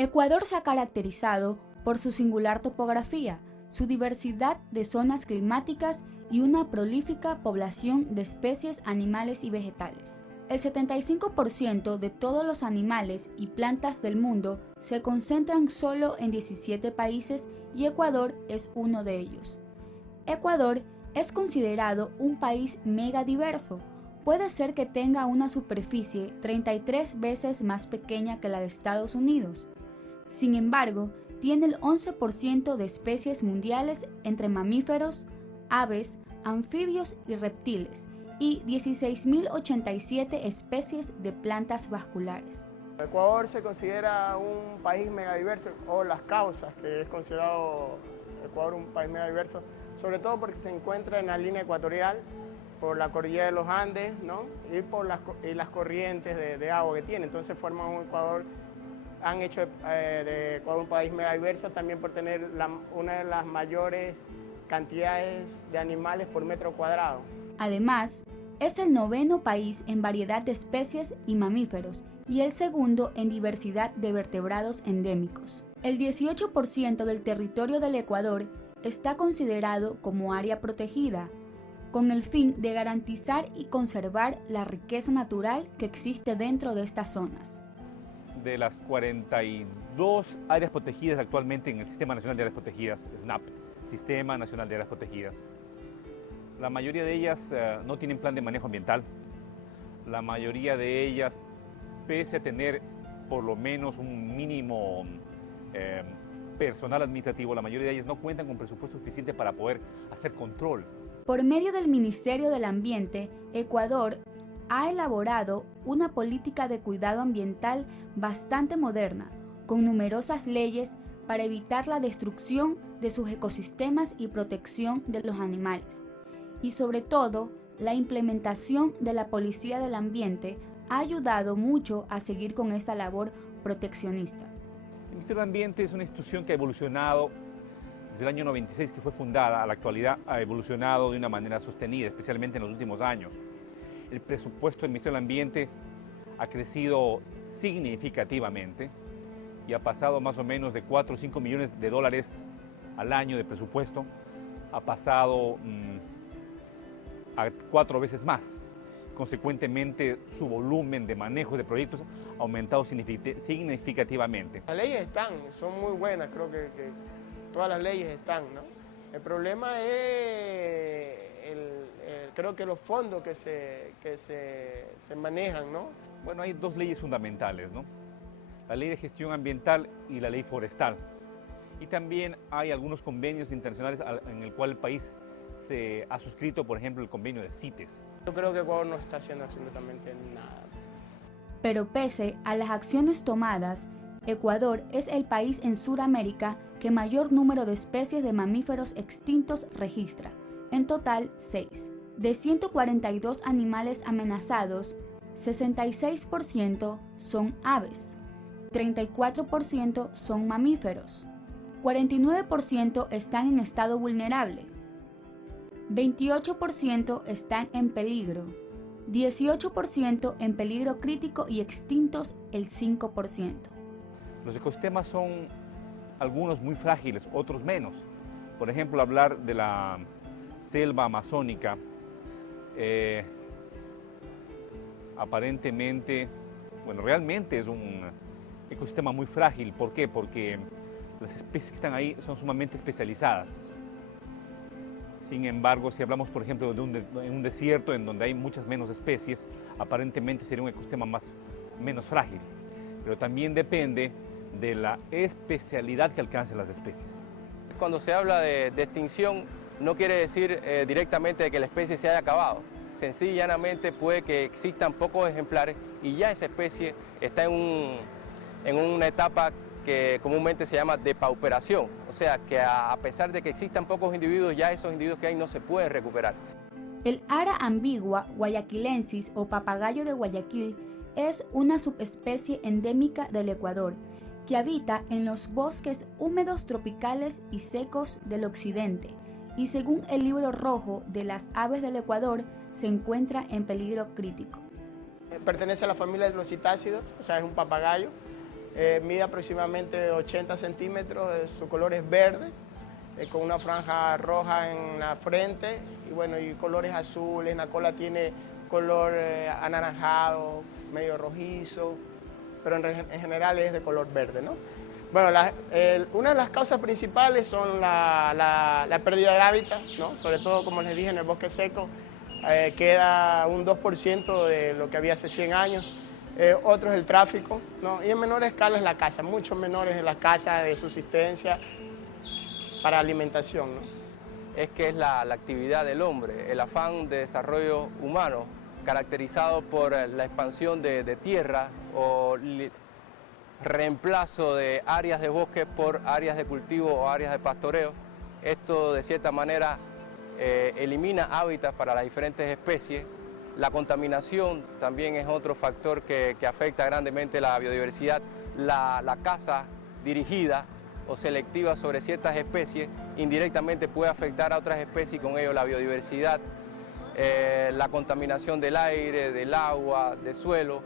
Ecuador se ha caracterizado por su singular topografía, su diversidad de zonas climáticas y una prolífica población de especies animales y vegetales. El 75% de todos los animales y plantas del mundo se concentran solo en 17 países y Ecuador es uno de ellos. Ecuador es considerado un país megadiverso. Puede ser que tenga una superficie 33 veces más pequeña que la de Estados Unidos. Sin embargo, tiene el 11% de especies mundiales entre mamíferos, aves, anfibios y reptiles, y 16.087 especies de plantas vasculares. Ecuador se considera un país megadiverso, o las causas que es considerado Ecuador un país megadiverso, sobre todo porque se encuentra en la línea ecuatorial, por la cordillera de los Andes, ¿no? Y por las corrientes de agua que tiene. Entonces forman un Ecuador, han hecho de Ecuador un país megadiverso también por tener una de las mayores cantidades de animales por metro cuadrado. Además, es el 9º país en variedad de especies y mamíferos y el 2º en diversidad de vertebrados endémicos. El 18% del territorio del Ecuador está considerado como área protegida, con el fin de garantizar y conservar la riqueza natural que existe dentro de estas zonas. De las 42 áreas protegidas actualmente en el Sistema Nacional de Áreas Protegidas, SNAP, Sistema Nacional de Áreas Protegidas, la mayoría de ellas no tienen plan de manejo ambiental. La mayoría de ellas, pese a tener por lo menos un mínimo personal administrativo, la mayoría de ellas no cuentan con presupuesto suficiente para poder hacer control. Por medio del Ministerio del Ambiente, Ecuador ha elaborado una política de cuidado ambiental bastante moderna, con numerosas leyes para evitar la destrucción de sus ecosistemas y protección de los animales. Y sobre todo, la implementación de la Policía del Ambiente ha ayudado mucho a seguir con esta labor proteccionista. El Ministerio del Ambiente es una institución que ha evolucionado desde el año 96, que fue fundada, a la actualidad ha evolucionado de una manera sostenida, especialmente en los últimos años. El presupuesto del Ministerio del Ambiente ha crecido significativamente y ha pasado más o menos de 4 o 5 millones de dólares al año de presupuesto, ha pasado a 4 veces más. Consecuentemente, su volumen de manejo de proyectos ha aumentado significativamente. Las leyes están, son muy buenas, creo que todas las leyes están, ¿no? El problema es, creo que los fondos que se manejan, ¿no? Bueno, hay 2 leyes fundamentales, ¿no? La ley de gestión ambiental y la ley forestal. Y también hay algunos convenios internacionales en el cual el país se ha suscrito, por ejemplo, el convenio de CITES. Yo creo que Ecuador no está haciendo absolutamente nada. Pero pese a las acciones tomadas, Ecuador es el país en Sudamérica que mayor número de especies de mamíferos extintos registra, en total 6. De 142 animales amenazados, 66% son aves, 34% son mamíferos, 49% están en estado vulnerable, 28% están en peligro, 18% en peligro crítico y extintos el 5%. Los ecosistemas son algunos muy frágiles, otros menos. Por ejemplo, hablar de la selva amazónica, aparentemente, bueno, realmente es un ecosistema muy frágil. ¿Por qué? Porque las especies que están ahí son sumamente especializadas. Sin embargo, si hablamos, por ejemplo, de un desierto en donde hay muchas menos especies, aparentemente sería un ecosistema menos frágil. Pero también depende de la especialidad que alcancen las especies. Cuando se habla de extinción, no quiere decir directamente que la especie se haya acabado. Sencillamente y llanamente puede que existan pocos ejemplares y ya esa especie está en una etapa que comúnmente se llama depauperación. O sea, que a pesar de que existan pocos individuos, ya esos individuos que hay no se pueden recuperar. El ara ambigua guayaquilensis o papagayo de Guayaquil es una subespecie endémica del Ecuador que habita en los bosques húmedos tropicales y secos del occidente y según el Libro Rojo de las Aves del Ecuador se encuentra en peligro crítico. Pertenece a la familia de los citácidos, o sea, es un papagayo Mide aproximadamente 80 centímetros, su color es verde, con una franja roja en la frente y bueno, y colores azules. La cola tiene color anaranjado, medio rojizo, pero en general es de color verde, ¿no? Bueno, una de las causas principales son la pérdida de hábitat, ¿no? Sobre todo, como les dije, en el bosque seco queda un 2% de lo que había hace 100 años. Otro es el tráfico, ¿no? Y en menor escala es la caza, muchos menores en la caza de subsistencia para alimentación, ¿no? Es que es la actividad del hombre, el afán de desarrollo humano, caracterizado por la expansión de tierra o reemplazo de áreas de bosque por áreas de cultivo o áreas de pastoreo. Esto de cierta manera elimina hábitats para las diferentes especies. La contaminación también es otro factor que afecta grandemente la biodiversidad. La caza dirigida o selectiva sobre ciertas especies indirectamente puede afectar a otras especies y con ello la biodiversidad, la contaminación del aire, del agua, del suelo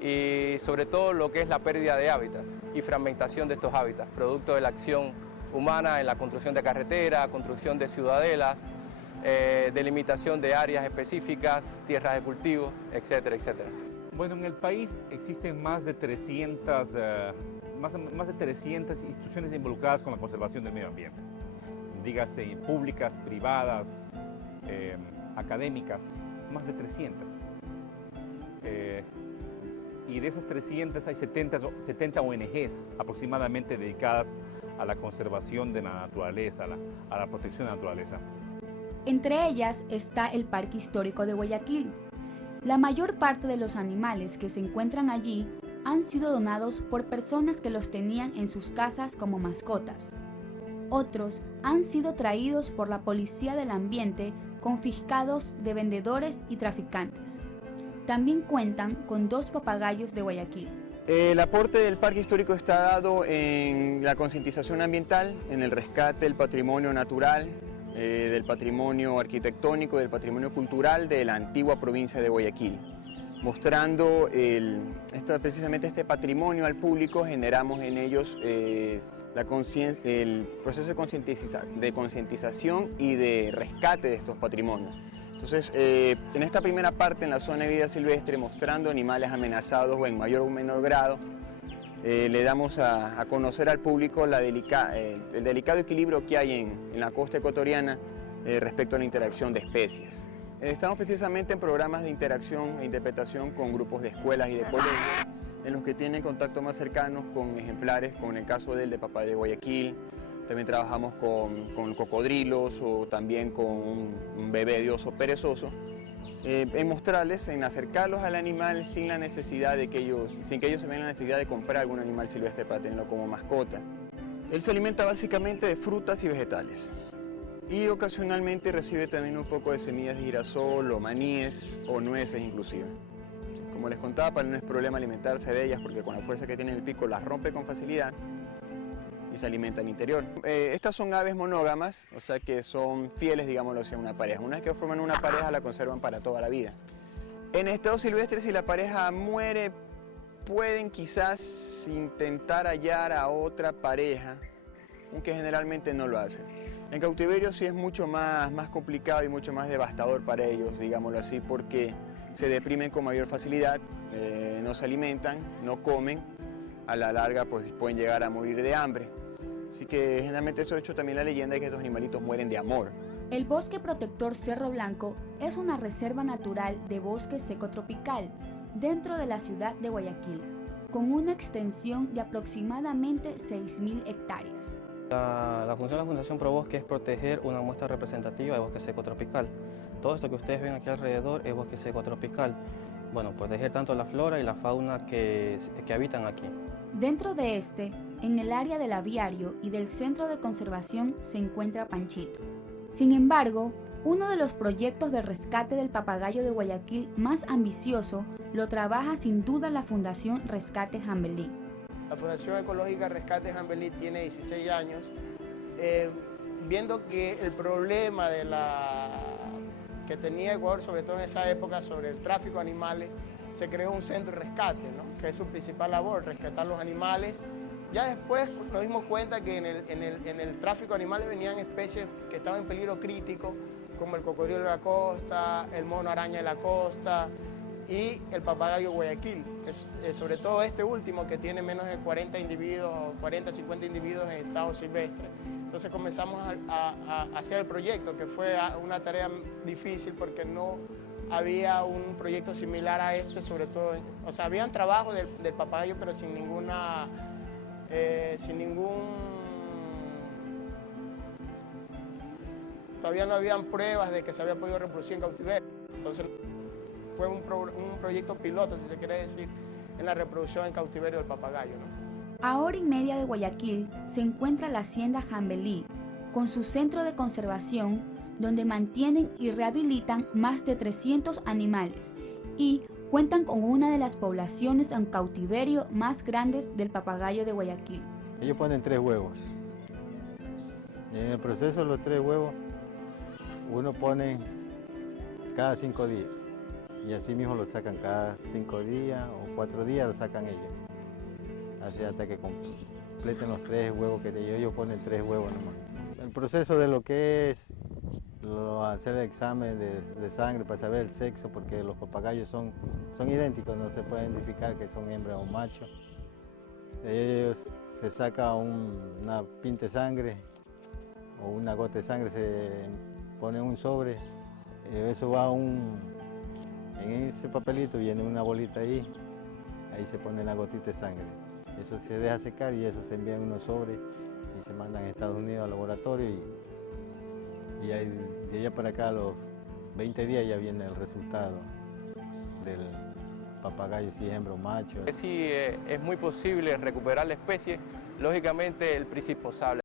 y sobre todo lo que es la pérdida de hábitat y fragmentación de estos hábitats, producto de la acción humana en la construcción de carreteras, construcción de ciudadelas, delimitación de áreas específicas, tierras de cultivo, etcétera, etcétera. Bueno, en el país existen más de 300 instituciones involucradas con la conservación del medio ambiente. Dígase públicas, privadas, académicas, más de 300. Y de esas 300 hay 70 ONGs aproximadamente dedicadas a la conservación de la naturaleza, a la protección de la naturaleza. Entre ellas está el Parque Histórico de Guayaquil. La mayor parte de los animales que se encuentran allí han sido donados por personas que los tenían en sus casas como mascotas. Otros han sido traídos por la Policía del Ambiente confiscados de vendedores y traficantes. También cuentan con 2 papagayos de Guayaquil. El aporte del Parque Histórico está dado en la concientización ambiental, en el rescate del patrimonio natural, del patrimonio arquitectónico, del patrimonio cultural de la antigua provincia de Guayaquil. Mostrando precisamente este patrimonio al público, generamos en ellos el proceso de concientización y de rescate de estos patrimonios. Entonces, en esta primera parte, en la zona de vida silvestre, mostrando animales amenazados o en mayor o menor grado, le damos a conocer al público el delicado equilibrio que hay en la costa ecuatoriana respecto a la interacción de especies. Estamos precisamente en programas de interacción e interpretación con grupos de escuelas y de colegios, en los que tienen contacto más cercanos con ejemplares, como en el caso del de papagayo de Guayaquil. También trabajamos con cocodrilos o también con un bebé de oso perezoso. En mostrarles, en acercarlos al animal sin que ellos se vean la necesidad de comprar algún animal silvestre para tenerlo como mascota. Él se alimenta básicamente de frutas y vegetales y ocasionalmente recibe también un poco de semillas de girasol o maníes o nueces inclusive. Como les contaba, para él no es problema alimentarse de ellas porque con la fuerza que tiene en el pico las rompe con facilidad y se alimenta al interior. Estas son aves monógamas, o sea que son fieles, digámoslo así, a una pareja. Una vez que forman una pareja, la conservan para toda la vida. En estado silvestre, si la pareja muere, pueden quizás intentar hallar a otra pareja, aunque generalmente no lo hacen. En cautiverio sí es mucho más complicado y mucho más devastador para ellos, digámoslo así, porque se deprimen con mayor facilidad, no se alimentan, no comen, a la larga pues pueden llegar a morir de hambre. Así que generalmente eso ha hecho también la leyenda de que estos animalitos mueren de amor. El Bosque Protector Cerro Blanco es una reserva natural de bosque seco tropical dentro de la ciudad de Guayaquil, con una extensión de aproximadamente 6.000 hectáreas. La función de la Fundación ProBosque es proteger una muestra representativa de bosque seco tropical. Todo esto que ustedes ven aquí alrededor es bosque seco tropical. Bueno, proteger tanto la flora y la fauna que habitan aquí. Dentro de en el área del aviario y del Centro de Conservación se encuentra Panchito. Sin embargo, uno de los proyectos de rescate del papagayo de Guayaquil más ambicioso lo trabaja sin duda la Fundación Rescate Jambelí. La Fundación Ecológica Rescate Jambelí tiene 16 años, viendo que el problema que tenía Ecuador, sobre todo en esa época, sobre el tráfico de animales, se creó un centro de rescate, ¿no? Que es su principal labor, rescatar los animales. Ya después nos dimos cuenta que en el tráfico de animales venían especies que estaban en peligro crítico, como el cocodrilo de la costa, el mono araña de la costa y el papagayo Guayaquil. Sobre todo este último, que tiene menos de 40 individuos, 40, 50 individuos en estado silvestre. Entonces comenzamos a hacer el proyecto, que fue una tarea difícil porque no había un proyecto similar a este, sobre todo, o sea, habían trabajos del papagayo, pero sin ningún todavía no habían pruebas de que se había podido reproducir en cautiverio. Entonces fue un proyecto piloto, si se quiere decir, en la reproducción en cautiverio del papagayo, ¿no? A hora y media de Guayaquil se encuentra la hacienda Jambelí, con su centro de conservación, donde mantienen y rehabilitan más de 300 animales y cuentan con una de las poblaciones en cautiverio más grandes del papagayo de Guayaquil. Ellos ponen 3 huevos. En el proceso de los 3 huevos, uno pone cada 5 días. Y así mismo lo sacan cada 5 días o 4 días, lo sacan ellos. Así hasta que completen los 3 huevos que ellos ponen 3 huevos nomás. El proceso de lo que es hacer el examen de sangre para saber el sexo, porque los papagayos son idénticos, no se puede identificar que son hembra o macho. Ellos se saca una pinta de sangre o una gota de sangre, se pone en un sobre, eso va en ese papelito viene una bolita ahí se pone la gotita de sangre. Eso se deja secar y eso se envía en unos sobres y se mandan a Estados Unidos al laboratorio y de allá para acá a los 20 días ya viene el resultado del papagayo, si es hembra o macho. Sí, es muy posible recuperar la especie, lógicamente el principio